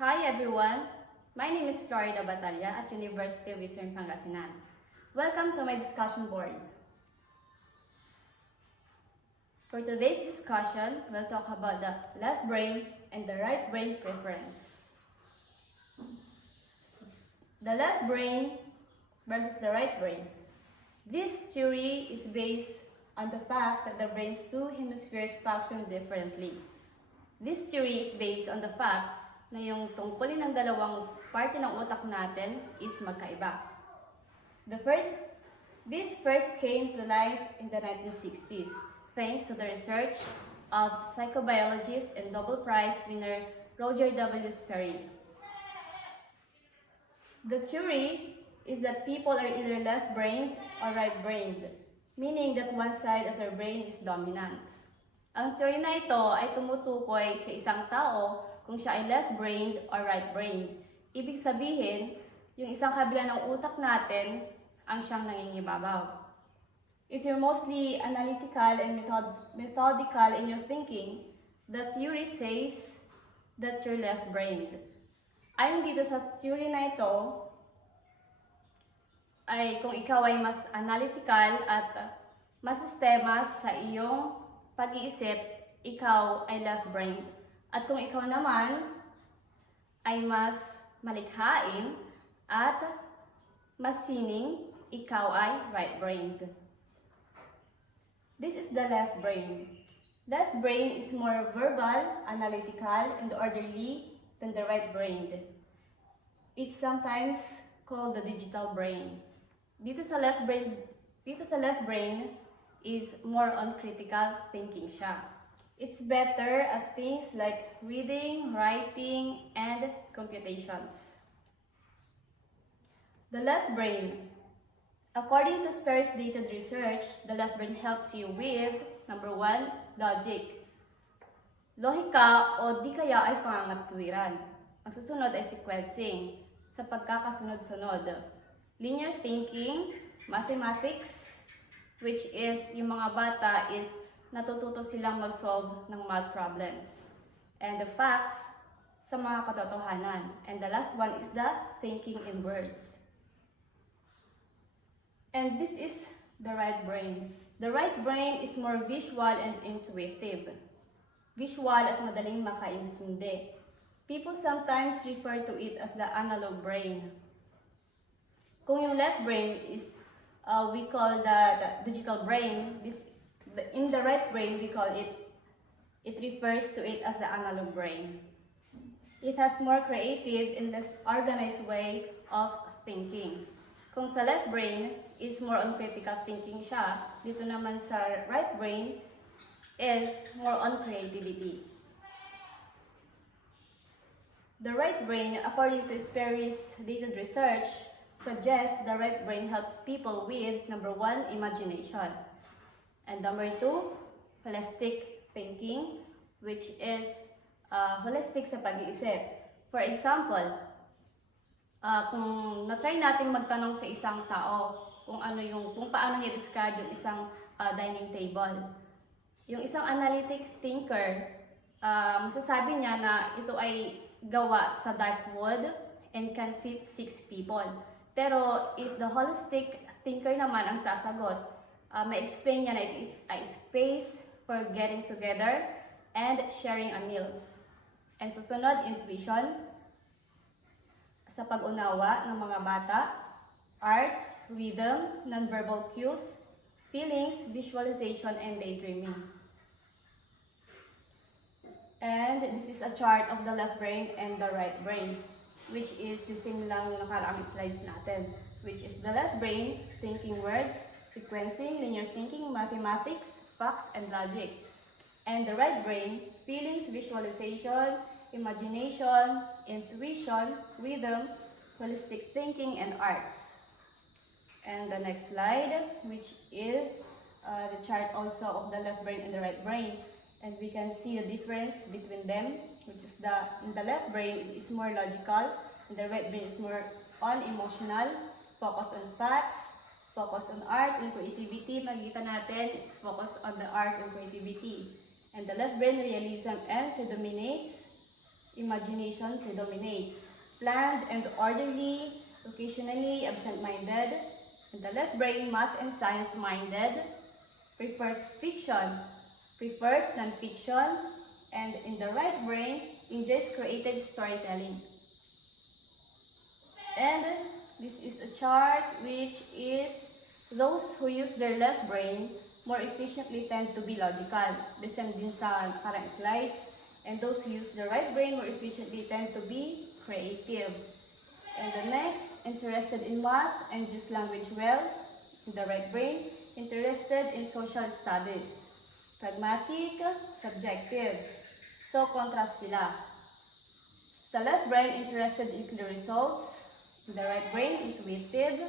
Hi everyone! My name is Florida Batalla at University of Eastern Pangasinan. Welcome to my discussion board. For today's discussion, we'll talk about the left brain and the right brain preference. The left brain versus the right brain. This theory is based on the fact that the brain's two hemispheres function differently. This theory is based on the fact na yung tungkulin ng dalawang parte ng utak natin is magkaiba. This first came to light in the 1960s, thanks to the research of psychobiologist and Nobel Prize winner Roger W. Sperry. The theory is that people are either left-brained or right-brained, meaning that one side of their brain is dominant. Ang theory na ito ay tumutukoy sa isang tao kung siya ay left-brained or right-brained. Ibig sabihin, yung isang kabila ng utak natin ang siyang nangingibabaw. If you're mostly analytical and methodical in your thinking, the theory says that you're left-brained. Ayon dito sa theory na ito, ay kung ikaw ay mas analytical at mas sistema sa iyong pag-iisip, ikaw ay left-brained. At kung ikaw naman ay mas malikhain at mas sining, ikaw ay right-brained. This is the left brain. Left brain is more verbal, analytical, and orderly than the right brain. It's sometimes called the digital brain. Dito sa left brain is more on critical thinking siya. It's better at things like reading, writing, and computations. The left brain. According to Sperry's dated research, the left brain helps you with, number 1, logic. Lohika o di kaya ay pangangatwiran. Ang susunod ay sequencing, sa pagkakasunod-sunod. Linear thinking, mathematics, which is yung mga bata is natututo silang mag-solve ng math problems. And the facts sa mga katotohanan. And the last one is the thinking in words. And this is the right brain. The right brain is more visual and intuitive. Visual at madaling makaintindi. People sometimes refer to it as the analog brain. Kung yung left brain is, we call the digital brain, in the right brain, we call it refers to it as the analog brain. It has more creative and less organized way of thinking. Kung sa left brain is more on critical thinking siya, dito naman sa right brain is more on creativity. The right brain, according to Sperry's dated research, suggests the right brain helps people with, number 1, imagination. And number 2, holistic thinking, which is holistic sa pag-iisip. For example, kung na-try natin magtanong sa isang tao kung paano niya describe yung isang dining table. Yung isang analytic thinker, masasabi niya na ito ay gawa sa dark wood and can seat 6 people. Pero if the holistic thinker naman ang sasagot, ma-explain niya na it is a space for getting together and sharing a meal. And susunod, intuition, sa pag-unawa ng mga bata, arts, rhythm, nonverbal cues, feelings, visualization, and daydreaming. And this is a chart of the left brain and the right brain, which is the same lang yung nakaraang slides natin, which is the left brain, thinking words, sequencing, linear thinking, mathematics, facts, and logic. And the right brain, feelings, visualization, imagination, intuition, rhythm, holistic thinking, and arts. And the next slide, which is the chart also of the left brain and the right brain. And we can see the difference between them, which is in the left brain, it is more logical, and the right brain is more on emotional, focus on facts, focus on art and creativity. Makikita natin, it's focused on the art and creativity. And the left brain, realism and predominates. imagination predominates. Planned and orderly, occasionally absent-minded. In the left brain, math and science-minded. Prefers fiction, prefers non-fiction. And in the right brain, enjoys creative storytelling. And this is a chart which is those who use their left brain more efficiently tend to be logical. The same din sa nakarang slides. And those who use the right brain more efficiently tend to be creative. And the next, interested in math and use language well. In the right brain, interested in social studies. Pragmatic, subjective. So, contrast sila. Sa left brain, interested in clear results. In the right brain, intuitive,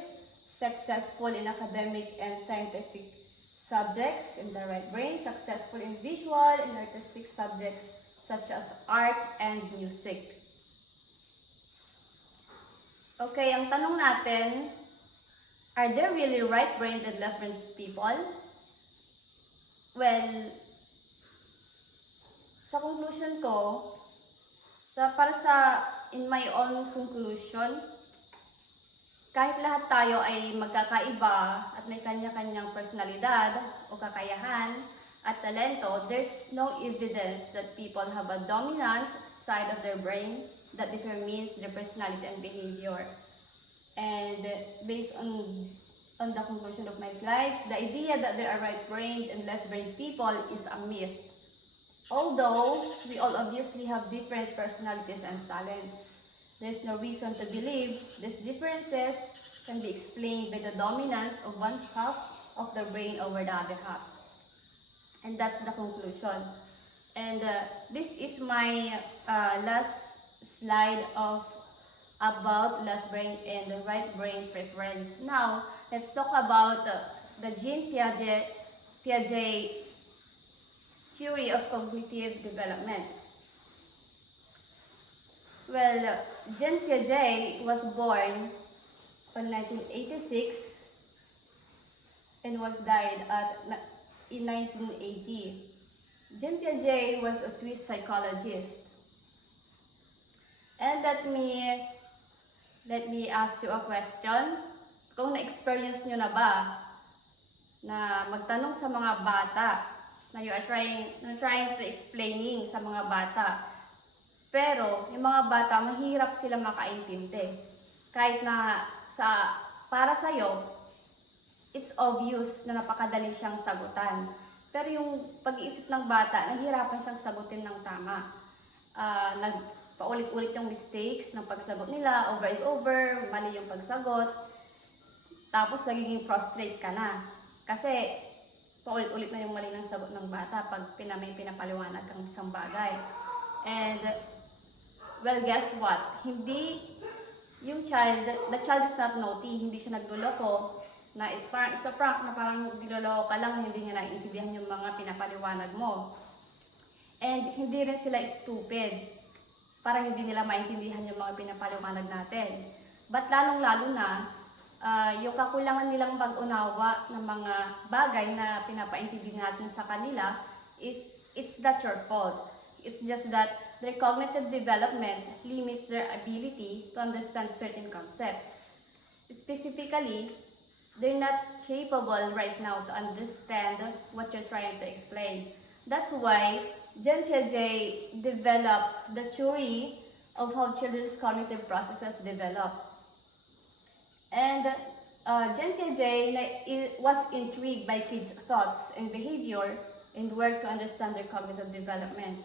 successful in academic and scientific subjects. In the right brain, successful in visual and artistic subjects such as art and music. Okay, ang tanong natin, are there really right-brained and left-brained people? Well, sa conclusion ko, in my own conclusion, kahit lahat tayo ay magkakaiba at may kanya-kanyang personalidad o kakayahan at talento, there's no evidence that people have a dominant side of their brain that determines their personality and behavior. And based on the conclusion of my slides, the idea that there are right-brained and left-brained people is a myth. Although we all obviously have different personalities and talents, there's no reason to believe these differences can be explained by the dominance of one half of the brain over the other half. And that's the conclusion. And this is my last slide about left brain and right brain preference. Now, let's talk about the Jean Piaget theory of cognitive development. Well, Jean Piaget was born in 1986 and was died in 1980. Jean Piaget was a Swiss psychologist. And let me ask you a question. Kung na-experience nyo na ba na magtanong sa mga bata na you are trying to explaining sa mga bata, pero yung mga bata mahirap sila makaintindi. Kahit na para sa'yo, it's obvious na napakadali siyang sagutan. Pero yung pag-iisip ng bata, nahihirapan siyang sagutin ng tama. Paulit-ulit yung mistakes ng pagsagot nila, over and over, mali yung pagsagot. Tapos nagiging frustrate ka na. Kasi paulit-ulit na yung mali ng sagot ng bata pag may pinapaliwanag kang isang bagay. And, well, guess what? The child is not naughty, hindi siya nagluloko. It's a prank na parang niloloko ka lang, hindi niya naiintindihan yung mga pinapaliwanag mo. And hindi rin sila stupid, para hindi nila maintindihan yung mga pinapaliwanag natin. But lalong-lalo na, yung kakulangan nilang pag-unawa ng mga bagay na pinapaintindihan natin sa kanila it's not your fault. It's just that their cognitive development limits their ability to understand certain concepts. Specifically, they're not capable right now to understand what you're trying to explain. That's why Jean Piaget developed the theory of how children's cognitive processes develop. And Jean Piaget was intrigued by kids' thoughts and behavior and worked to understand their cognitive development.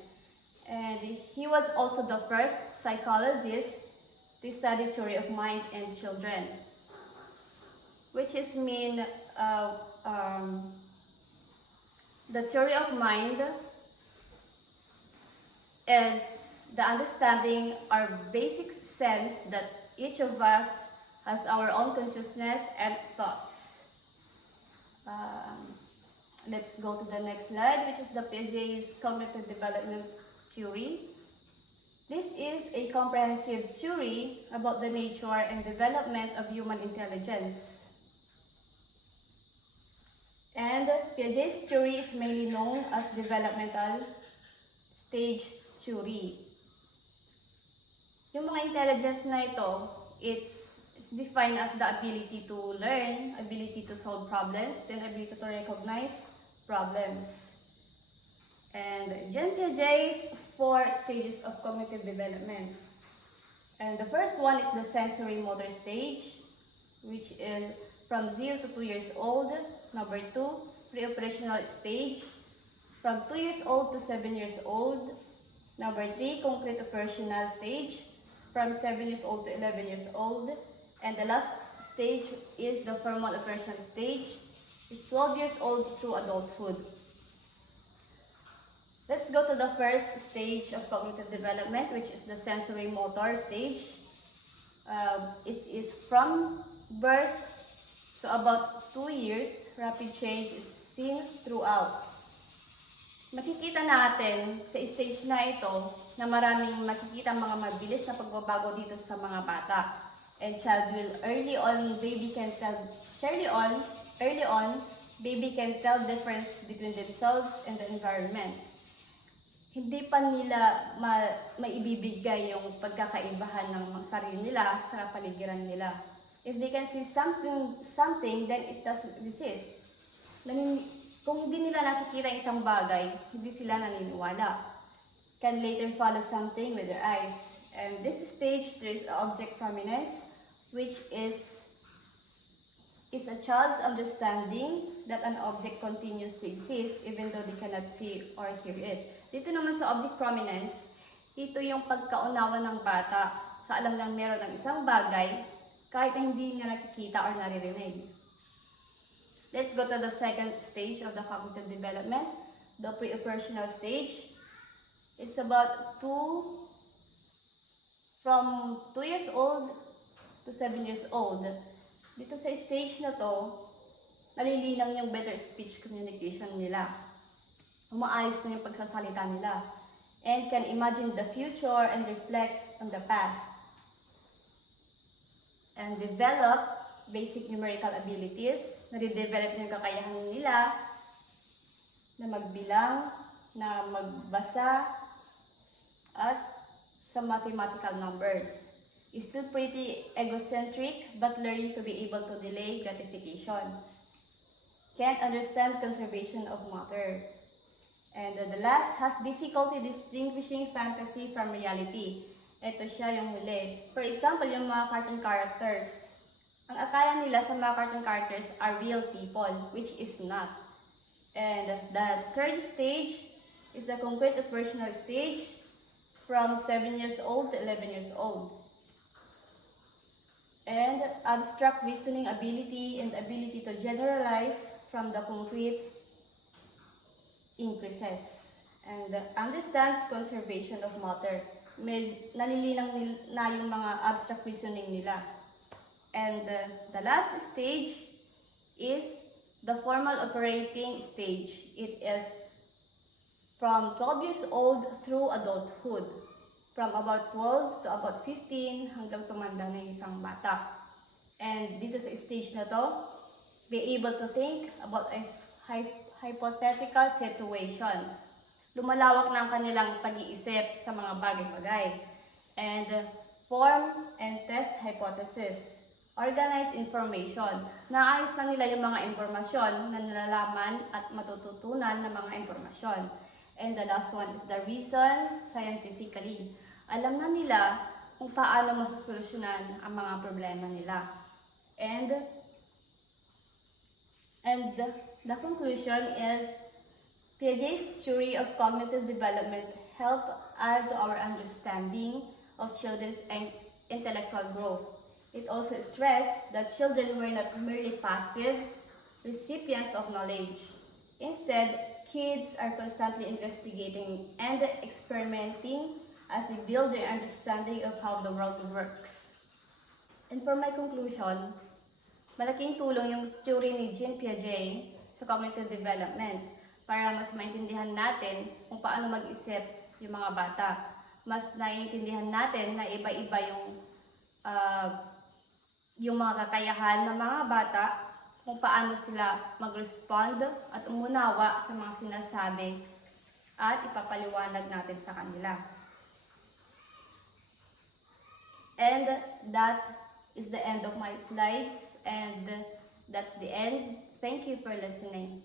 And he was also the first psychologist to study theory of mind in children, which is the theory of mind is the understanding or basic sense that each of us has our own consciousness and thoughts. Let's go to the next slide, which is the Piaget's cognitive development theory. This is a comprehensive theory about the nature and development of human intelligence. And Piaget's theory is mainly known as developmental stage theory. Yung mga intelligence na ito, it's defined as the ability to learn, ability to solve problems, and ability to recognize problems. And Jean Piaget's 4 stages of cognitive development. And the first one is the sensory motor stage, which is from 0 to 2 years old. Number 2, pre-operational stage, from 2 years old to 7 years old. Number 3, concrete operational stage, from 7 years old to 11 years old. And the last stage is the formal operational stage, is 12 years old through adulthood. Let's go to the first stage of cognitive development, which is the sensory motor stage. It is from birth to about 2 years. Rapid change is seen throughout. Makikita natin sa stage na ito na maraming makikita mga mabilis na pagbabago dito sa mga bata. And child will early on, baby can tell difference between themselves and the environment. Hindi pa nila maibibigay yung pagkakaibahan ng mga sarili nila sa kapaligiran nila. If they can see something, then it doesn't exist. Kung hindi nila nakikita yung isang bagay, hindi sila naniniwala. Can later follow something with their eyes. And this stage, there is object prominence, which is a child's understanding that an object continues to exist even though they cannot see or hear it. Dito naman sa object prominence, ito yung pagkaunawa ng bata sa alam lang meron ng isang bagay kahit na hindi niya nakikita or naririnig. Let's go to the second stage of the cognitive development, the pre-operational stage. It's about from 2 years old to 7 years old. Dito sa stage na to, nalilinang yung better speech communication nila. Umaayos na yung pagsasalita nila. And can imagine the future and reflect on the past. And develop basic numerical abilities. Nare-develop yung kakayahan nila na magbilang, na magbasa, at sa mathematical numbers. Is still pretty egocentric but learning to be able to delay gratification. Can't understand conservation of matter. And the last has difficulty distinguishing fantasy from reality. Ito siya yung huli. For example, yung mga cartoon characters. Ang akala nila sa mga cartoon characters are real people, which is not. And the third stage is the concrete operational stage from 7 years old to 11 years old. And abstract reasoning ability and ability to generalize from the concrete increases. And understands conservation of matter. Nalilinang na yung mga abstract reasoning nila. And the last stage is the formal operating stage. It is from 12 years old through adulthood. From about 12 to about 15 hanggang tumanda na yung isang bata. And dito sa stage na to, be able to think about hypothetical situations. Lumalawak na ang kanilang pag-iisip sa mga bagay-bagay. And form and test hypothesis. Organize information. Naayos na nila yung mga impormasyon na nalalaman at matututunan ng mga impormasyon. And the last one is the reason scientifically. Alam na nila kung paano masusolusyonan ang mga problema nila. And the conclusion is Piaget's theory of cognitive development helped add to our understanding of children's intellectual growth. It also stressed that children were not merely passive recipients of knowledge. Instead, kids are constantly investigating and experimenting as they build their understanding of how the world works. And for my conclusion, malaking tulong yung theory ni Jean Piaget sa cognitive development para mas maintindihan natin kung paano mag-isip yung mga bata. Mas naiintindihan natin na iba-iba yung mga kakayahan ng mga bata, kung paano sila mag-respond at umunawa sa mga sinasabi at ipapaliwanag natin sa kanila. And that is the end of my slides, and that's the end. Thank you for listening.